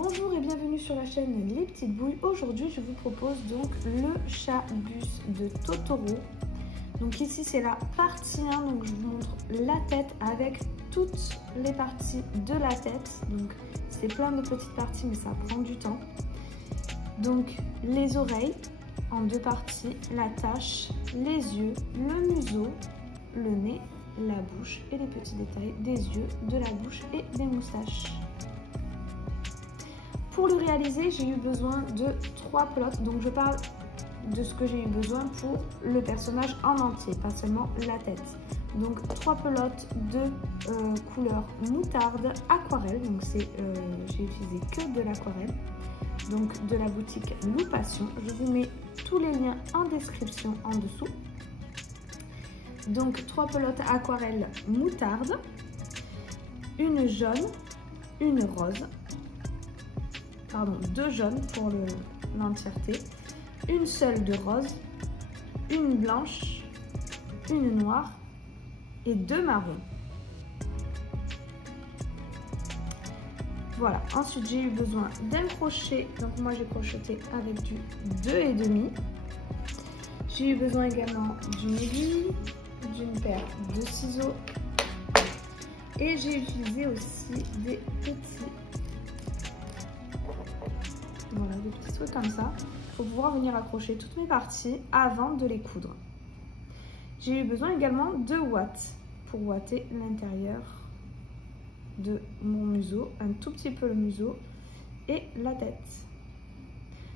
Bonjour et bienvenue sur la chaîne Les Petites Bouilles. Aujourd'hui je vous propose donc le chat bus de Totoro. Donc ici c'est la partie 1, donc je vous montre la tête avec toutes les parties de la tête. Donc c'est plein de petites parties mais ça prend du temps. Donc les oreilles en deux parties, la tache, les yeux, le museau, le nez, la bouche et les petits détails des yeux, de la bouche et des moustaches. Pour le réaliser, j'ai eu besoin de 3 pelotes, donc je parle de ce que j'ai eu besoin pour le personnage en entier, pas seulement la tête. Donc 3 pelotes de couleur moutarde aquarelle, donc j'ai utilisé que de l'aquarelle, donc de la boutique Loupation. Je vous mets tous les liens en description en dessous. Donc 3 pelotes aquarelle moutarde, une jaune, une rose. Pardon, 2 jaunes pour l'entièreté, une seule de rose, une blanche, une noire et 2 marrons. Voilà, ensuite j'ai eu besoin d'un crochet, donc moi j'ai crocheté avec du 2,5. J'ai eu besoin également d'une aiguille, d'une paire de ciseaux et j'ai utilisé aussi des petits trucs comme ça pour pouvoir venir accrocher toutes mes parties avant de les coudre. J'ai eu besoin également de ouates pour ouater l'intérieur de mon museau, un tout petit peu le museau et la tête.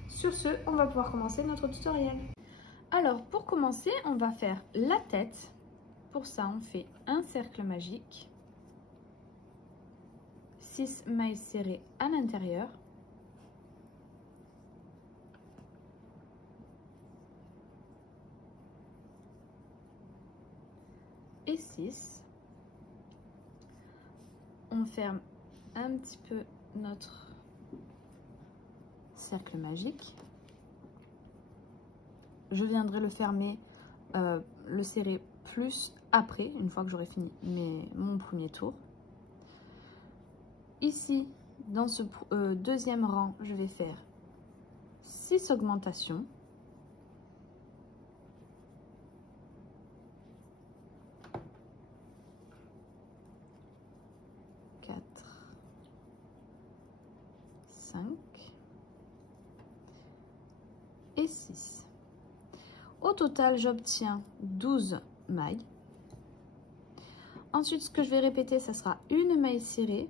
Sur ce, on va pouvoir commencer notre tutoriel. Alors pour commencer, on va faire la tête. Pour ça, on fait un cercle magique, 6 mailles serrées à l'intérieur, et 6. On ferme un petit peu notre cercle magique. Je viendrai le fermer, le serrer plus après, une fois que j'aurai fini mon premier tour. Ici, dans ce deuxième rang, je vais faire 6 augmentations. Et 6. Au total, j'obtiens 12 mailles. Ensuite, ce que je vais répéter, ça sera une maille serrée,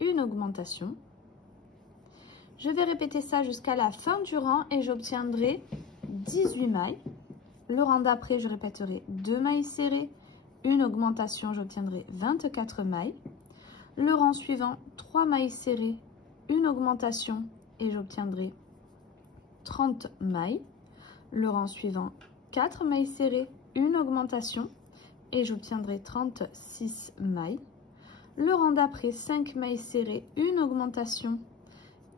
une augmentation. Je vais répéter ça jusqu'à la fin du rang et j'obtiendrai 18 mailles. Le rang d'après, je répéterai 2 mailles serrées, une augmentation, j'obtiendrai 24 mailles. Le rang suivant, 3 mailles serrées, une augmentation et j'obtiendrai 30 mailles. Le rang suivant, 4 mailles serrées, une augmentation et j'obtiendrai 36 mailles. Le rang d'après, 5 mailles serrées, une augmentation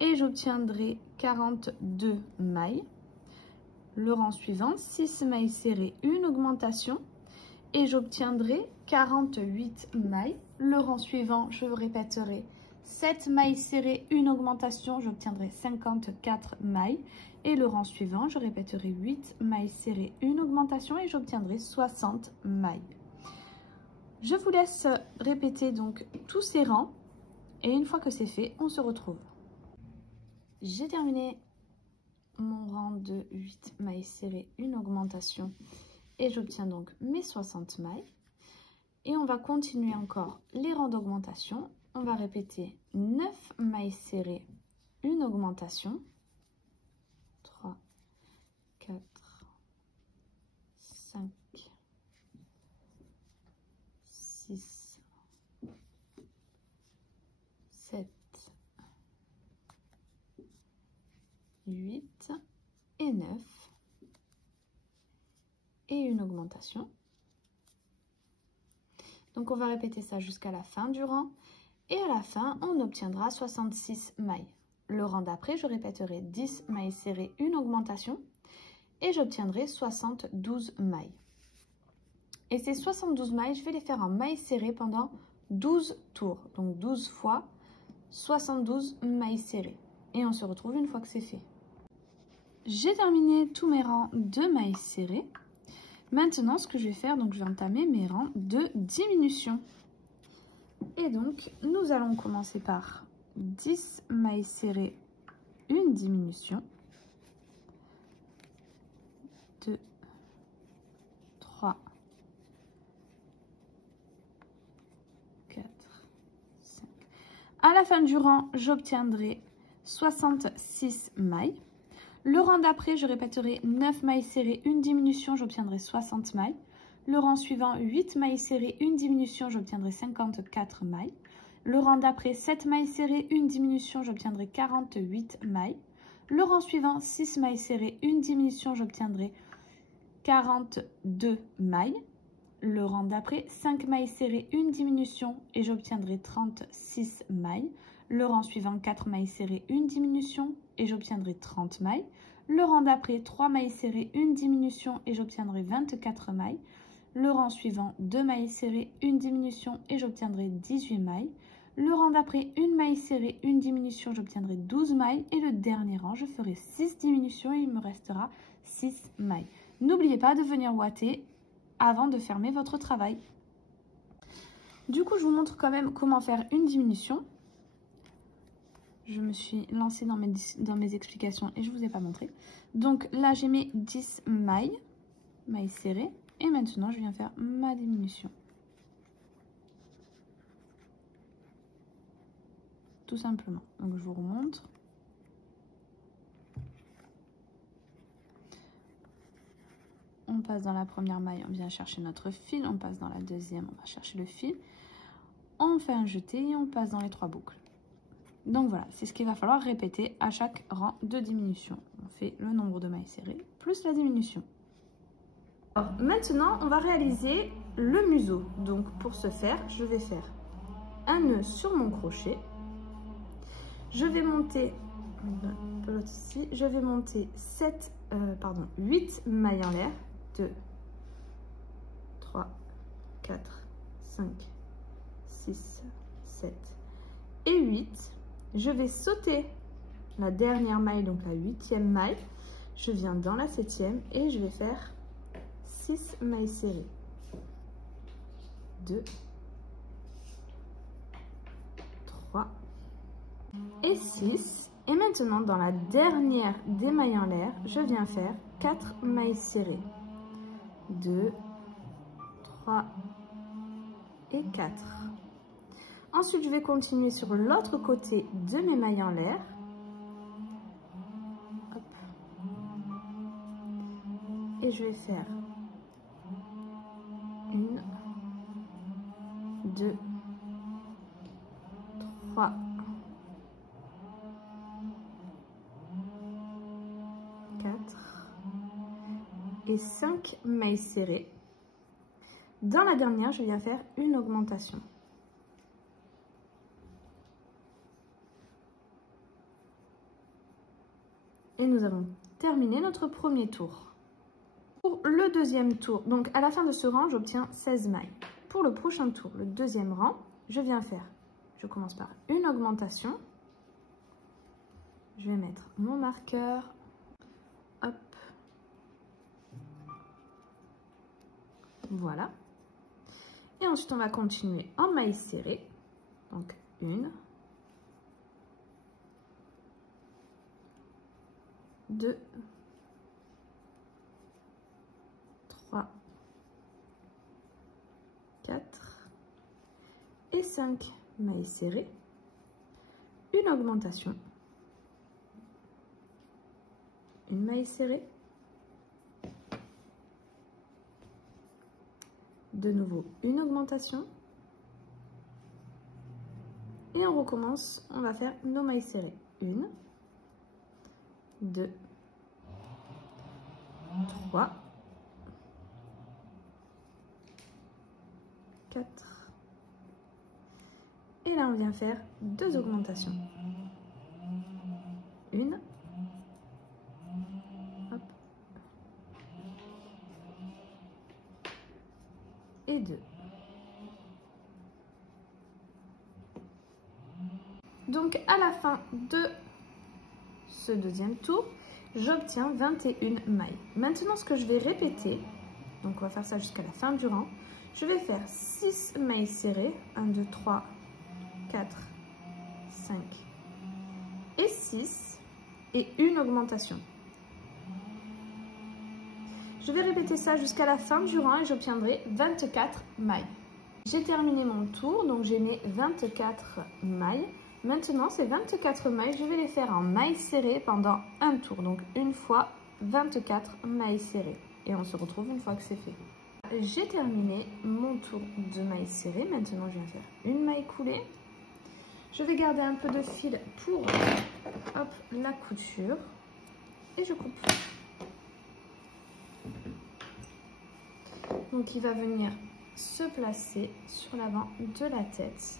et j'obtiendrai 42 mailles. Le rang suivant, 6 mailles serrées, une augmentation et j'obtiendrai 48 mailles. Le rang suivant, je répéterai 7 mailles serrées, une augmentation, j'obtiendrai 54 mailles. Et le rang suivant, je répéterai 8 mailles serrées, une augmentation et j'obtiendrai 60 mailles. Je vous laisse répéter donc tous ces rangs et une fois que c'est fait, on se retrouve. J'ai terminé mon rang de 8 mailles serrées, une augmentation et j'obtiens donc mes 60 mailles. Et on va continuer encore les rangs d'augmentation. On va répéter 9 mailles serrées, une augmentation. 3, 4, 5, 6, 7, 8 et 9. Et une augmentation. Donc on va répéter ça jusqu'à la fin du rang. Et à la fin, on obtiendra 66 mailles. Le rang d'après, je répéterai 10 mailles serrées, une augmentation et j'obtiendrai 72 mailles. Et ces 72 mailles, je vais les faire en mailles serrées pendant 12 tours. Donc 12 fois 72 mailles serrées. Et on se retrouve une fois que c'est fait. J'ai terminé tous mes rangs de mailles serrées. Maintenant, ce que je vais faire, donc je vais entamer mes rangs de diminution. Et donc, nous allons commencer par 10 mailles serrées, une diminution. 2, 3, 4, 5. À la fin du rang, j'obtiendrai 66 mailles. Le rang d'après, je répéterai 9 mailles serrées, une diminution, j'obtiendrai 60 mailles. Le rang suivant, 8 mailles serrées, une diminution, j'obtiendrai 54 mailles. Le rang d'après, 7 mailles serrées, une diminution, j'obtiendrai 48 mailles. Le rang suivant, 6 mailles serrées, une diminution, j'obtiendrai 42 mailles. Le rang d'après, 5 mailles serrées, une diminution et j'obtiendrai 36 mailles. Le rang suivant, 4 mailles serrées, une diminution et j'obtiendrai 30 mailles. Le rang d'après, 3 mailles serrées, une diminution et j'obtiendrai 24 mailles. Le rang suivant, 2 mailles serrées, une diminution et j'obtiendrai 18 mailles. Le rang d'après, une maille serrée, une diminution, j'obtiendrai 12 mailles. Et le dernier rang, je ferai 6 diminutions et il me restera 6 mailles. N'oubliez pas de venir ouater avant de fermer votre travail. Du coup, je vous montre quand même comment faire une diminution. Je me suis lancée dans mes explications et je ne vous ai pas montré. Donc là, j'ai mes 10 mailles serrées. Et maintenant, je viens faire ma diminution. Tout simplement. Donc, je vous remontre. On passe dans la première maille, on vient chercher notre fil. On passe dans la deuxième, on va chercher le fil. On fait un jeté et on passe dans les 3 boucles. Donc voilà, c'est ce qu'il va falloir répéter à chaque rang de diminution. On fait le nombre de mailles serrées plus la diminution. Alors, maintenant, on va réaliser le museau. Donc pour ce faire, je vais faire un nœud sur mon crochet. Je vais monter, ici, je vais monter 8 mailles en l'air. 2, 3, 4, 5, 6, 7 et 8. Je vais sauter la dernière maille, donc la 8e maille. Je viens dans la 7e et je vais faire 6 mailles serrées. 2, 3 et 6. Et maintenant, dans la dernière des mailles en l'air, je viens faire 4 mailles serrées. 2, 3 et 4. Ensuite, je vais continuer sur l'autre côté de mes mailles en l'air. Et je vais faire 1, 2, 3, 4 et 5 mailles serrées. Dans la dernière, je viens faire une augmentation. Et nous avons terminé notre premier tour. Pour le deuxième tour, donc à la fin de ce rang, j'obtiens 16 mailles. Pour le prochain tour, le deuxième rang, je commence par une augmentation. Je vais mettre mon marqueur. Hop. Voilà. Et ensuite, on va continuer en mailles serrées. Donc, 1, 2, 3, 4 et 5 mailles serrées. Une augmentation. Une maille serrée. De nouveau, une augmentation. Et on recommence, on va faire nos mailles serrées. 1, 2, 3, 4. Et là, on vient faire 2 augmentations. 1, hop, et 2. Donc à la fin de ce deuxième tour, j'obtiens 21 mailles. Maintenant, ce que je vais répéter, donc on va faire ça jusqu'à la fin du rang, je vais faire 6 mailles serrées, 1, 2, 3, 4, 5 et 6, et une augmentation. Je vais répéter ça jusqu'à la fin du rang et j'obtiendrai 24 mailles. J'ai terminé mon tour, donc j'ai mes 24 mailles. Maintenant, ces 24 mailles, je vais les faire en mailles serrées pendant un tour. Donc, une fois 24 mailles serrées. Et on se retrouve une fois que c'est fait. J'ai terminé mon tour de mailles serrées. Maintenant, je viens faire une maille coulée. Je vais garder un peu de fil pour hop, la couture. Et je coupe. Donc, il va venir se placer sur l'avant de la tête.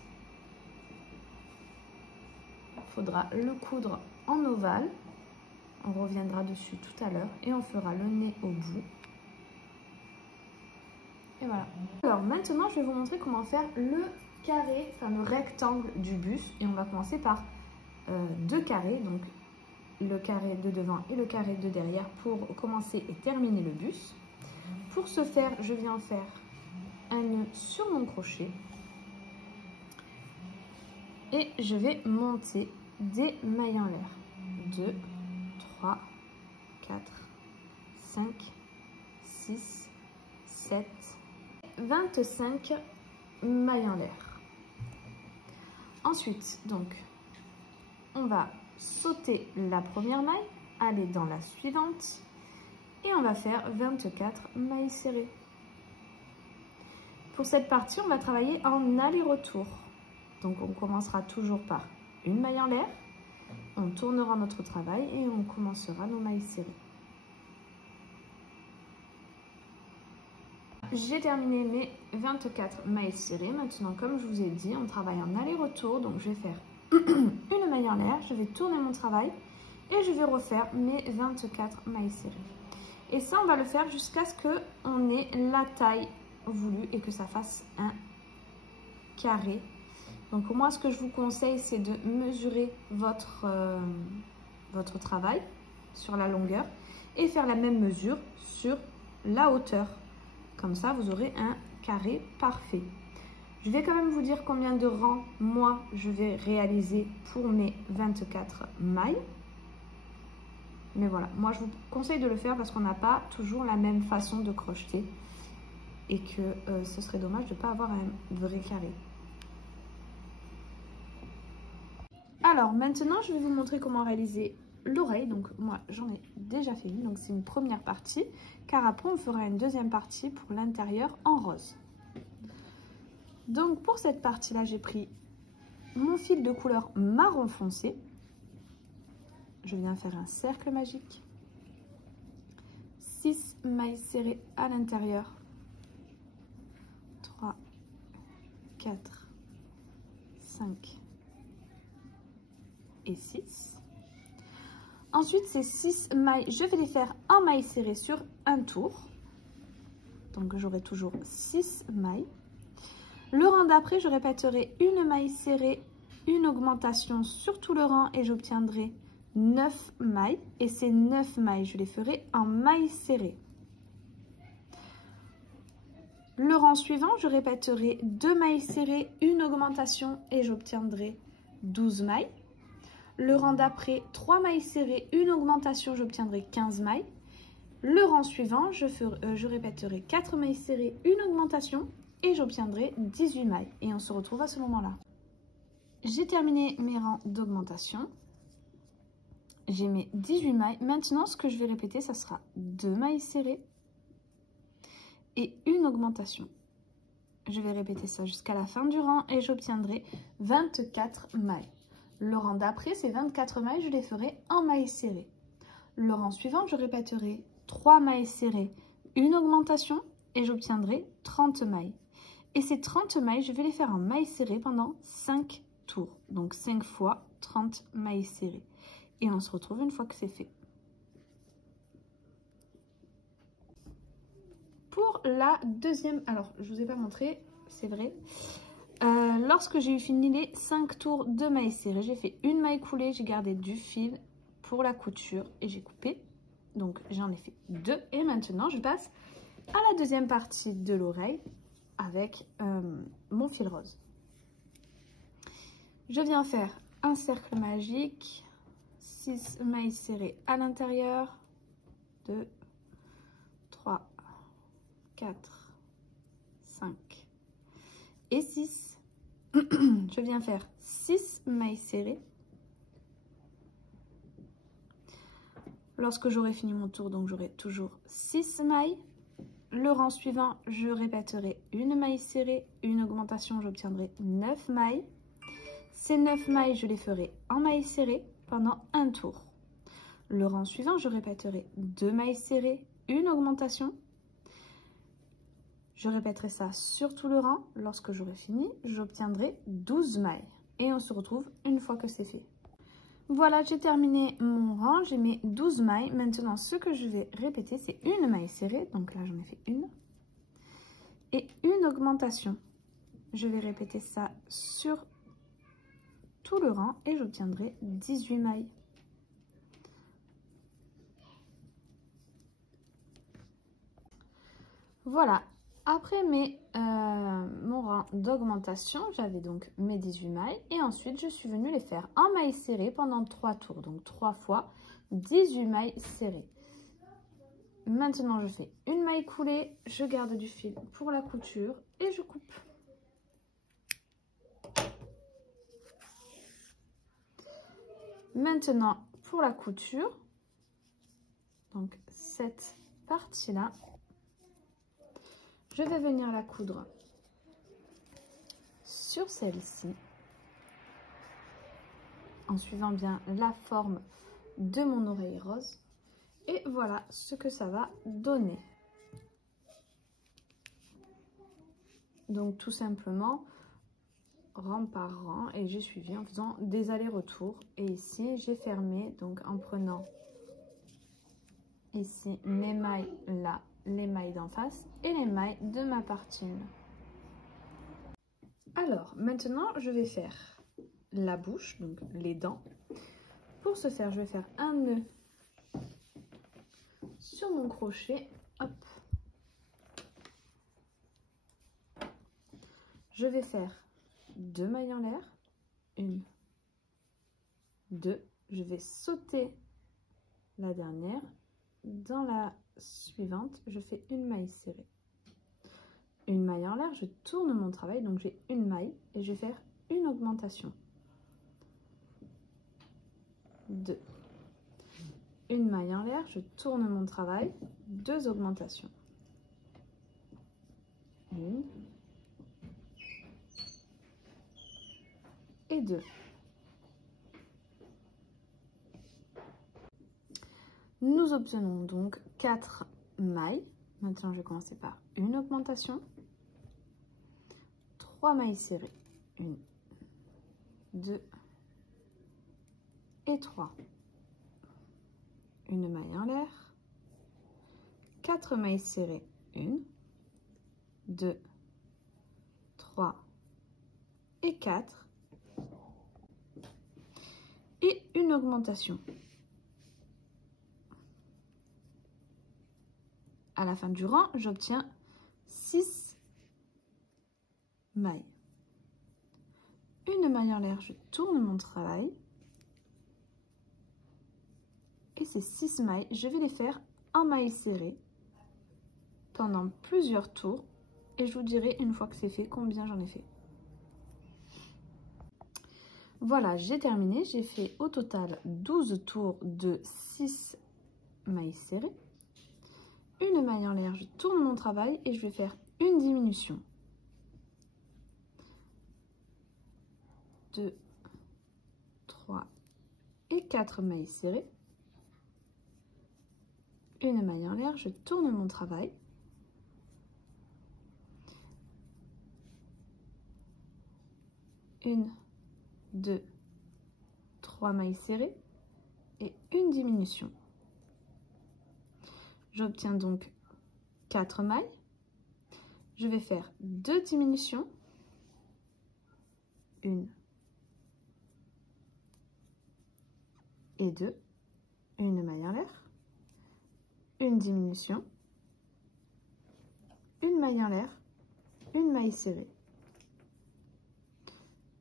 Il faudra le coudre en ovale. On reviendra dessus tout à l'heure et on fera le nez au bout. Et voilà. Alors maintenant, je vais vous montrer comment faire le carré, enfin le rectangle du bus. Et on va commencer par deux carrés, donc le carré de devant et le carré de derrière pour commencer et terminer le bus. Pour ce faire, je viens faire un nœud sur mon crochet et je vais monter des mailles en l'air. 2, 3, 4, 5, 6, 7, 25 mailles en l'air. Ensuite, donc, on va sauter la première maille, aller dans la suivante et on va faire 24 mailles serrées. Pour cette partie, on va travailler en aller-retour. Donc, on commencera toujours par une maille en l'air, on tournera notre travail et on commencera nos mailles serrées. J'ai terminé mes 24 mailles serrées. Maintenant, comme je vous ai dit, on travaille en aller-retour. Donc, je vais faire une maille en l'air, je vais tourner mon travail et je vais refaire mes 24 mailles serrées. Et ça, on va le faire jusqu'à ce qu'on ait la taille voulue et que ça fasse un carré. Donc moi, ce que je vous conseille, c'est de mesurer votre travail sur la longueur et faire la même mesure sur la hauteur. Comme ça, vous aurez un carré parfait. Je vais quand même vous dire combien de rangs, moi, je vais réaliser pour mes 24 mailles. Mais voilà, moi, je vous conseille de le faire parce qu'on n'a pas toujours la même façon de crocheter et que ce serait dommage de ne pas avoir un vrai carré. Alors maintenant, je vais vous montrer comment réaliser l'oreille. Donc moi, j'en ai déjà fait une, donc c'est une première partie, car après, on fera une deuxième partie pour l'intérieur en rose. Donc pour cette partie-là, j'ai pris mon fil de couleur marron foncé. Je viens faire un cercle magique. 6 mailles serrées à l'intérieur. 3, 4, 5 et 6. Ensuite, ces 6 mailles, je vais les faire en mailles serrées sur un tour. Donc, j'aurai toujours 6 mailles. Le rang d'après, je répéterai une maille serrée, une augmentation sur tout le rang et j'obtiendrai 9 mailles. Et ces 9 mailles, je les ferai en mailles serrées. Le rang suivant, je répéterai 2 mailles serrées, une augmentation et j'obtiendrai 12 mailles. Le rang d'après, 3 mailles serrées, une augmentation, j'obtiendrai 15 mailles. Le rang suivant, je répéterai 4 mailles serrées, une augmentation et j'obtiendrai 18 mailles. Et on se retrouve à ce moment-là. J'ai terminé mes rangs d'augmentation. J'ai mes 18 mailles. Maintenant, ce que je vais répéter, ça sera 2 mailles serrées et une augmentation. Je vais répéter ça jusqu'à la fin du rang et j'obtiendrai 24 mailles. Le rang d'après, ces 24 mailles, je les ferai en mailles serrées. Le rang suivant, je répéterai 3 mailles serrées, une augmentation et j'obtiendrai 30 mailles. Et ces 30 mailles, je vais les faire en mailles serrées pendant 5 tours. Donc 5 fois 30 mailles serrées. Et on se retrouve une fois que c'est fait. Pour la deuxième, alors je ne vous ai pas montré, c'est vrai. Lorsque j'ai eu fini les 5 tours de mailles serrées, j'ai fait une maille coulée, j'ai gardé du fil pour la couture et j'ai coupé. Donc j'en ai fait 2 et maintenant je passe à la deuxième partie de l'oreille avec mon fil rose. Je viens faire un cercle magique, 6 mailles serrées à l'intérieur, 2, 3, 4, 5 et 6. Je viens faire 6 mailles serrées. Lorsque j'aurai fini mon tour, donc j'aurai toujours 6 mailles. Le rang suivant, je répéterai une maille serrée, une augmentation, j'obtiendrai 9 mailles. Ces 9 mailles, je les ferai en mailles serrées pendant un tour. Le rang suivant, je répéterai 2 mailles serrées, une augmentation. Je répéterai ça sur tout le rang. Lorsque j'aurai fini, j'obtiendrai 12 mailles. Et on se retrouve une fois que c'est fait. Voilà, j'ai terminé mon rang, j'ai mes 12 mailles. Maintenant, ce que je vais répéter, c'est une maille serrée. Donc là, j'en ai fait une. Et une augmentation. Je vais répéter ça sur tout le rang et j'obtiendrai 18 mailles. Voilà, après mon rang d'augmentation, j'avais donc mes 18 mailles et ensuite je suis venue les faire en mailles serrées pendant 3 tours, donc 3 fois 18 mailles serrées. Maintenant je fais une maille coulée, je garde du fil pour la couture et je coupe. Maintenant pour la couture, donc cette partie-là, je vais venir la coudre sur celle-ci en suivant bien la forme de mon oreille rose. Et voilà ce que ça va donner. Donc tout simplement rang par rang et j'ai suivi en faisant des allers-retours. Et ici j'ai fermé donc en prenant ici mes mailles là, les mailles d'en face et les mailles de ma partie. Alors maintenant je vais faire la bouche, donc les dents. Pour ce faire, je vais faire un nœud sur mon crochet, hop. Je vais faire 2 mailles en l'air, 1, 2, je vais sauter la dernière, dans la suivante, je fais une maille serrée. Une maille en l'air, je tourne mon travail, donc j'ai une maille et je vais faire une augmentation. 2. Une maille en l'air, je tourne mon travail, 2 augmentations. 1 et 2. Nous obtenons donc 4 mailles. Maintenant, je vais commencer par une augmentation. 3 mailles serrées. 1, 2 et 3. Une maille en l'air. 4 mailles serrées. 1, 2, 3 et 4. Et une augmentation. À la fin du rang, j'obtiens 6 mailles. Une maille en l'air, je tourne mon travail. Et ces 6 mailles, je vais les faire en mailles serrées pendant plusieurs tours. Et je vous dirai une fois que c'est fait combien j'en ai fait. Voilà, j'ai terminé. J'ai fait au total 12 tours de 6 mailles serrées. Une maille en l'air, je tourne mon travail et je vais faire une diminution. 2, 3 et 4 mailles serrées. Une maille en l'air, je tourne mon travail. Une, 2, 3 mailles serrées et une diminution. J'obtiens donc 4 mailles. Je vais faire 2 diminutions. une et deux, une maille en l'air, une diminution, une maille en l'air, une maille serrée,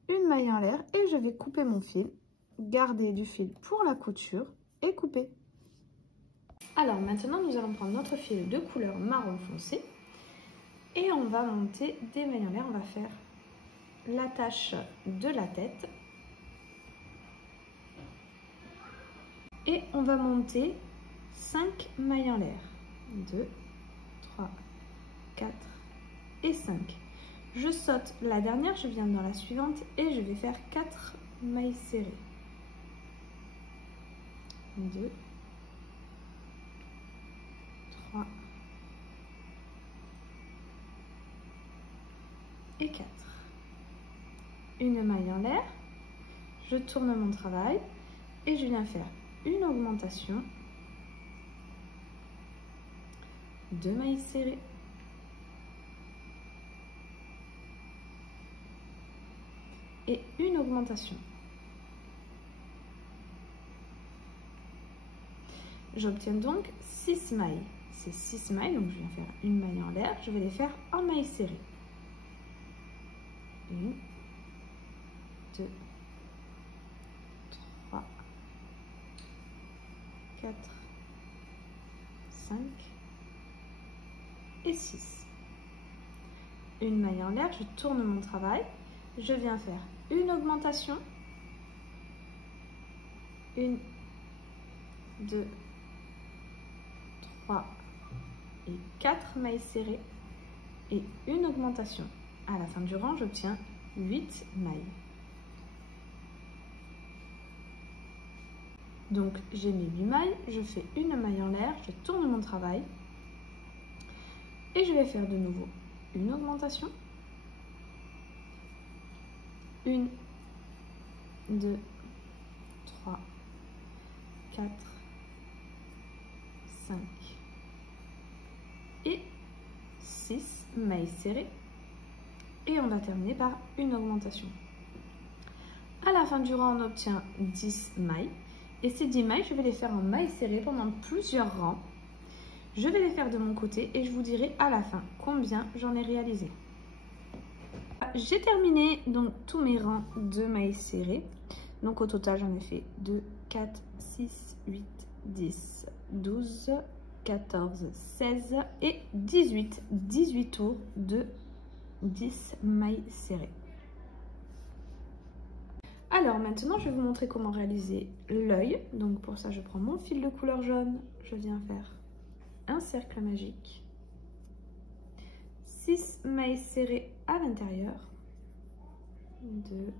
une maille en l'air et je vais couper mon fil, garder du fil pour la couture et couper. Alors maintenant nous allons prendre notre fil de couleur marron foncé et on va monter des mailles en l'air. On va faire l'attache de la tête et on va monter 5 mailles en l'air. 2, 3, 4 et 5. Je saute la dernière, je viens dans la suivante et je vais faire 4 mailles serrées. 2, 3 et 4. Une maille en l'air, je tourne mon travail et je viens faire une augmentation, 2 mailles serrées, et une augmentation. J'obtiens donc 6 mailles. Ces 6 mailles, donc je viens faire une maille en l'air, je vais les faire en mailles serrées. 1, 2, 3, 4, 5 et 6. Une maille en l'air, je tourne mon travail, je viens faire une augmentation, 1, 2, 3 et 4 mailles serrées et une augmentation. À la fin du rang, j'obtiens 8 mailles. Donc j'ai mes 8 mailles, je fais une maille en l'air, je tourne mon travail et je vais faire de nouveau une augmentation, 1, 2, 3, 4, 5 et 6 mailles serrées et on va terminer par une augmentation. À la fin du rang, on obtient 10 mailles et ces 10 mailles, je vais les faire en mailles serrées pendant plusieurs rangs. Je vais les faire de mon côté et je vous dirai à la fin combien j'en ai réalisé. J'ai terminé donc tous mes rangs de mailles serrées. Donc au total, j'en ai fait 2, 4, 6, 8, 10, 12, 14, 16 et 18. 18 tours de 10 mailles serrées. Alors maintenant, je vais vous montrer comment réaliser l'œil. Donc pour ça, je prends mon fil de couleur jaune. Je viens faire un cercle magique. 6 mailles serrées à l'intérieur. 2,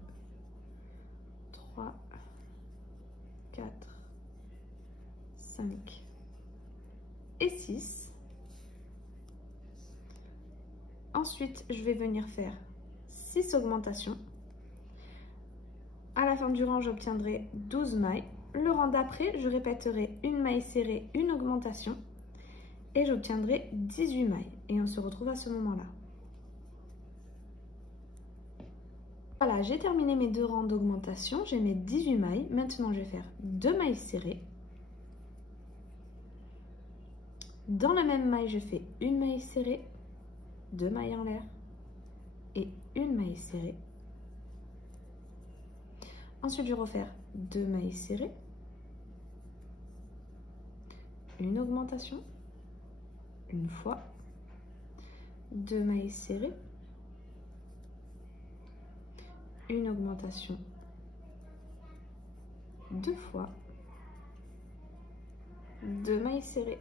3, 4, 5 et 6. Ensuite, je vais venir faire 6 augmentations. À la fin du rang, j'obtiendrai 12 mailles. Le rang d'après, je répéterai une maille serrée, une augmentation et j'obtiendrai 18 mailles. Et on se retrouve à ce moment-là. Voilà, j'ai terminé mes 2 rangs d'augmentation, j'ai mes 18 mailles. Maintenant, je vais faire 2 mailles serrées. Dans la même maille, je fais une maille serrée, 2 mailles en l'air et une maille serrée. Ensuite, je vais refaire 2 mailles serrées, une augmentation, une fois, 2 mailles serrées, une augmentation, 2 fois, 2 mailles serrées.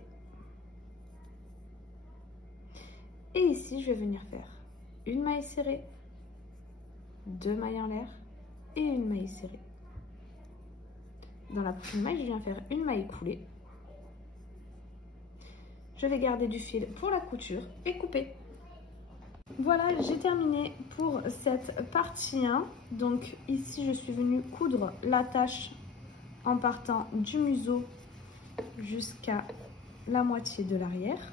Et ici, je vais venir faire une maille serrée, 2 mailles en l'air et une maille serrée. Dans la prochaine maille, je viens faire une maille coulée. Je vais garder du fil pour la couture et couper. Voilà, j'ai terminé pour cette partie 1. Donc ici, je suis venue coudre l'attache en partant du museau jusqu'à la moitié de l'arrière.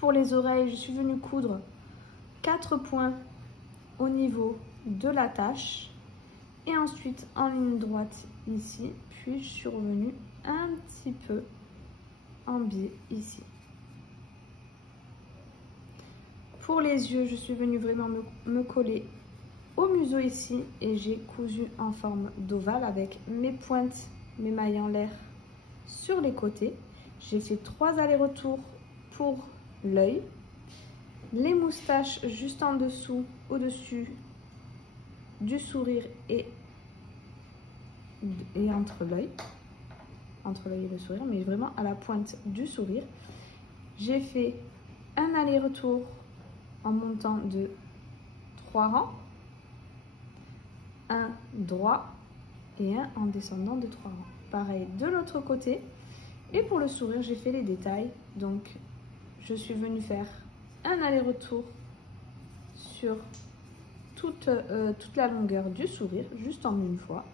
Pour les oreilles, je suis venue coudre 4 points au niveau de la tache et ensuite en ligne droite ici, puis je suis revenue un petit peu en biais ici. Pour les yeux, je suis venue vraiment me coller au museau ici et j'ai cousu en forme d'ovale avec mes pointes, mes mailles en l'air sur les côtés. J'ai fait 3 allers-retours pour l'œil, les moustaches juste en dessous, au-dessus du sourire et entre l'œil et le sourire, mais vraiment à la pointe du sourire. J'ai fait un aller-retour en montant de 3 rangs, un droit et un en descendant de 3 rangs. Pareil de l'autre côté. Et pour le sourire, j'ai fait les détails. Donc, je suis venue faire un aller-retour sur toute la longueur du sourire, juste en une fois.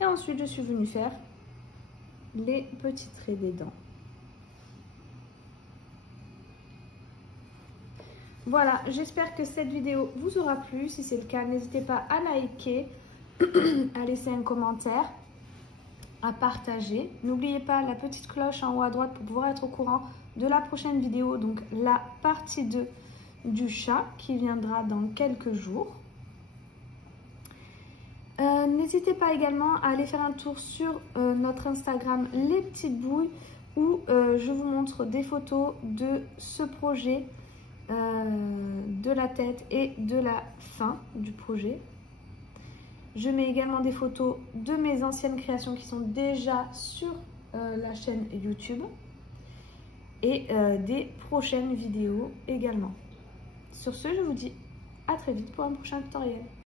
Et ensuite, je suis venue faire les petits traits des dents. Voilà, j'espère que cette vidéo vous aura plu. Si c'est le cas, n'hésitez pas à liker, à laisser un commentaire, à partager. N'oubliez pas la petite cloche en haut à droite pour pouvoir être au courant de la prochaine vidéo, donc la partie 2 du chat qui viendra dans quelques jours. N'hésitez pas également à aller faire un tour sur notre Instagram Les Petites Bouilles où je vous montre des photos de ce projet, de la tête et de la fin du projet. Je mets également des photos de mes anciennes créations qui sont déjà sur la chaîne YouTube et des prochaines vidéos également. Sur ce, je vous dis à très vite pour un prochain tutoriel.